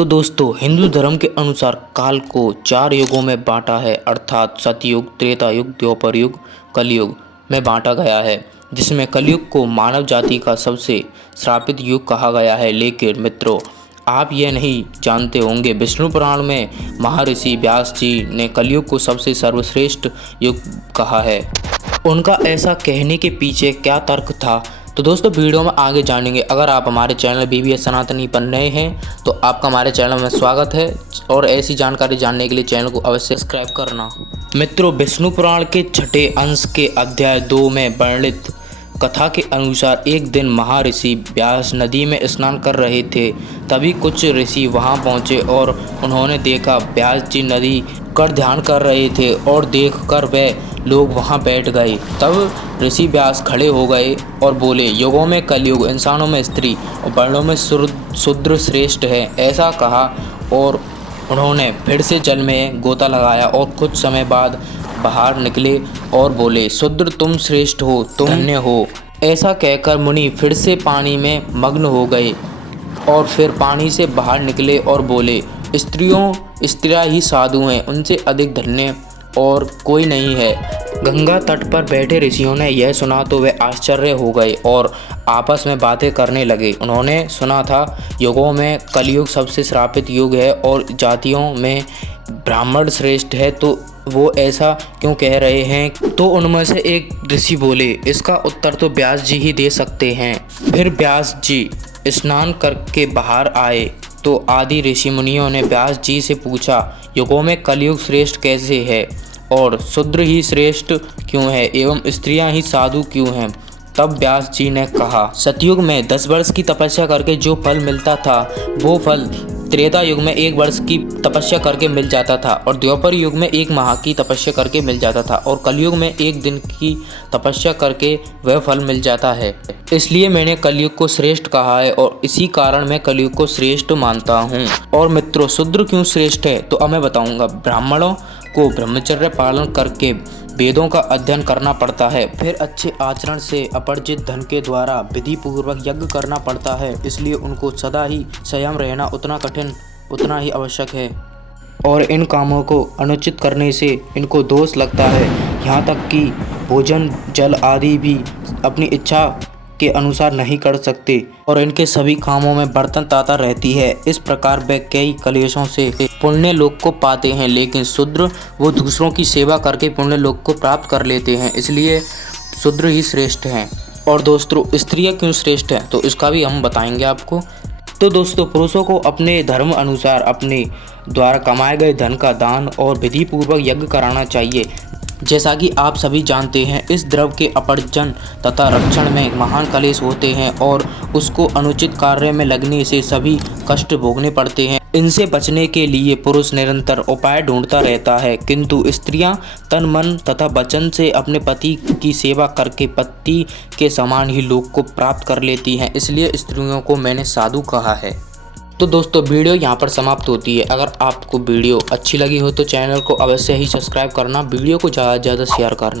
तो दोस्तों, हिंदू धर्म के अनुसार काल को 4 युगों में बांटा है, अर्थात सतयुग, त्रेता युग, द्वापर युग, कलयुग में बांटा गया है, जिसमें कलयुग को मानव जाति का सबसे श्रापित युग कहा गया है। लेकिन मित्रों, आप ये नहीं जानते होंगे, विष्णु पुराण में महर्षि व्यास जी ने कलयुग को सबसे सर्वश्रेष्ठ युग कहा है। उनका ऐसा कहने के पीछे क्या तर्क था, तो दोस्तों वीडियो में आगे जानेंगे। अगर आप हमारे चैनल BBS सनातनी पर नए हैं तो आपका हमारे चैनल में स्वागत है और ऐसी जानकारी जानने के लिए चैनल को अवश्य सब्सक्राइब करना। मित्रों, विष्णु पुराण के छठे अंश के अध्याय 2 में वर्णित कथा के अनुसार एक दिन महर्षि व्यास नदी में स्नान कर रहे थे। तभी कुछ ऋषि वहां पहुंचे और उन्होंने देखा व्यास जी नदी कर ध्यान कर रहे थे और देखकर वे लोग वहां बैठ गए। तब ऋषि व्यास खड़े हो गए और बोले, युगों में कलयुग, इंसानों में स्त्री और वर्णों में शूद्र श्रेष्ठ है, ऐसा कहा। और उन्होंने फिर से जल में गोता लगाया और कुछ समय बाद बाहर निकले और बोले, शूद्र तुम श्रेष्ठ हो, तुम धन्य हो। ऐसा कहकर मुनि फिर से पानी में मग्न हो गए और फिर पानी से बाहर निकले और बोले, स्त्रियां ही साधु हैं, उनसे अधिक धन्य और कोई नहीं है। गंगा तट पर बैठे ऋषियों ने यह सुना तो वे आश्चर्य हो गए और आपस में बातें करने लगे। उन्होंने सुना था युगों में कलयुग सबसे श्रापित युग है और जातियों में ब्राह्मण श्रेष्ठ है, तो वो ऐसा क्यों कह रहे हैं। तो उनमें से एक ऋषि बोले, इसका उत्तर तो व्यास जी ही दे सकते हैं। फिर व्यास जी स्नान करके बाहर आए तो आदि ऋषि मुनियों ने व्यास जी से पूछा, युगों में कलयुग श्रेष्ठ कैसे है और शूद्र ही श्रेष्ठ क्यों है एवं स्त्रियां ही साधु क्यों हैं। तब व्यास जी ने कहा, सतयुग में 10 वर्ष की तपस्या करके जो फल मिलता था वो फल त्रेता युग में 1 वर्ष की तपस्या करके मिल जाता था और द्वापर युग में 1 माह की तपस्या करके मिल जाता था और कलयुग में 1 दिन की तपस्या करके वह फल मिल जाता है। इसलिए मैंने कलयुग को श्रेष्ठ कहा है और इसी कारण मैं कलयुग को श्रेष्ठ मानता हूँ। और मित्रों, शूद्र क्यों श्रेष्ठ है तो अब मैं बताऊँगा। ब्राह्मणों को ब्रह्मचर्य पालन करके वेदों का अध्ययन करना पड़ता है, फिर अच्छे आचरण से अपर्जित धन के द्वारा विधि पूर्वक यज्ञ करना पड़ता है, इसलिए उनको सदा ही संयम रहना उतना कठिन उतना ही आवश्यक है। और इन कामों को अनुचित करने से इनको दोष लगता है, यहाँ तक कि भोजन जल आदि भी अपनी इच्छा के अनुसार नहीं कर सकते और इनके सभी कामों में बर्तन ताता रहती है। इस प्रकार वे कई कलेशों से पुण्य लोक को पाते हैं, लेकिन शूद्र वो दूसरों की सेवा करके पुण्य लोक को प्राप्त कर लेते हैं, इसलिए शूद्र ही श्रेष्ठ हैं। और दोस्तों, स्त्रियां क्यों श्रेष्ठ हैं तो इसका भी हम बताएंगे आपको। तो दोस्तों, पुरुषों को अपने धर्म अनुसार अपने द्वारा कमाए गए धन का दान और विधि पूर्वक यज्ञ कराना चाहिए। जैसा कि आप सभी जानते हैं, इस द्रव्य के अपरजन तथा रक्षण में महान कलेश होते हैं और उसको अनुचित कार्य में लगने से सभी कष्ट भोगने पड़ते हैं। इनसे बचने के लिए पुरुष निरंतर उपाय ढूंढता रहता है, किंतु स्त्रियां तन मन तथा वचन से अपने पति की सेवा करके पति के समान ही लोक को प्राप्त कर लेती हैं। इसलिए स्त्रियों को मैंने साधु कहा है। तो दोस्तों, वीडियो यहाँ पर समाप्त होती है। अगर आपको वीडियो अच्छी लगी हो तो चैनल को अवश्य ही सब्सक्राइब करना, वीडियो को ज़्यादा से ज़्यादा शेयर करना।